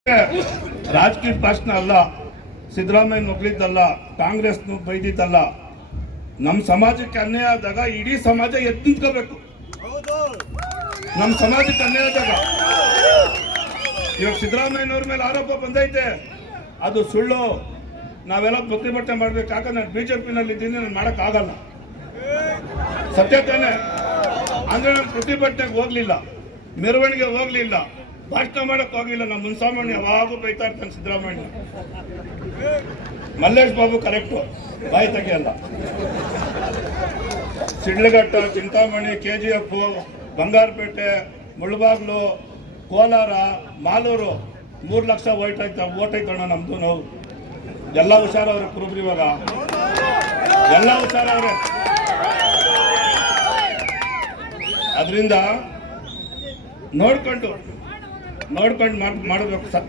ರಾಜಕೀಯ ಭಾಷಣ ಅಲ್ಲ, ಸಿದ್ದರಾಮಯ್ಯ ನುಗ್ಲಿದ್ದಲ್ಲ, ಕಾಂಗ್ರೆಸ್ ಬೈದಿದ್ದಲ್ಲ. ನಮ್ಮ ಸಮಾಜಕ್ಕೆ ಅನ್ಯಾಯ ಆದಾಗ ಇಡೀ ಸಮಾಜ ಎದ್ದು ನಿಂತ್ಕೋಬೇಕು. ನಮ್ಮ ಸಮಾಜಕ್ಕೆ ಅನ್ಯಾಯ ಆದಾಗ ಇವಾಗ ಸಿದ್ದರಾಮಯ್ಯನವ್ರ ಮೇಲೆ ಆರೋಪ ಬಂದೈತೆ, ಅದು ಸುಳ್ಳು. ನಾವೆಲ್ಲ ಪ್ರತಿಭಟನೆ ಮಾಡ್ಬೇಕಾಗ ನಾನು ಬಿಜೆಪಿನಲ್ಲಿ ಇದ್ದೀನಿ, ನಾನು ಮಾಡೋಕ್ಕಾಗಲ್ಲ. ಸತ್ಯ ತಾನೆ. ಅಂದ್ರೆ ನಾನು ಪ್ರತಿಭಟನೆಗೆ ಹೋಗ್ಲಿಲ್ಲ, ಮೆರವಣಿಗೆ ಹೋಗ್ಲಿಲ್ಲ, ಭಾಷಣ ಮಾಡಕ್ ಹೋಗ್ಲಿಲ್ಲ. ನಮ್ಮ ಮುನ್ಸಾಮಣ್ಣ ಯಾವಾಗೂ ಬೈತಾ ಇರ್ತಾನೆ ಸಿದ್ದರಾಮಯ್ಯ. ಮಲ್ಲೇಶ್ ಬಾಬು ಕರೆಕ್ಟು, ಬಾಯಿ ತೆಗೆಯಲ್ಲ. ಶಿಡ್ಲಘಟ್ಟ, ಚಿಂತಾಮಣಿ, KGF, ಬಂಗಾರಪೇಟೆ, ಮುಳಬಾಗ್ಲು, ಕೋಲಾರ, ಮಾಲೂರು 3 ಲಕ್ಷ ಓಟ್ ಐತಣ್ಣ ನಮ್ದು. ನಾವು ಎಲ್ಲ ಹುಷಾರವ್ರೆ ಕುರುಬ್ರು, ಇವಾಗ ಎಲ್ಲ ಹುಷಾರವ್ರೆ. ಅದರಿಂದ ನೋಡ್ಕೊಂಡು ಮಾಡಬೇಕು. ಸತ್ಯ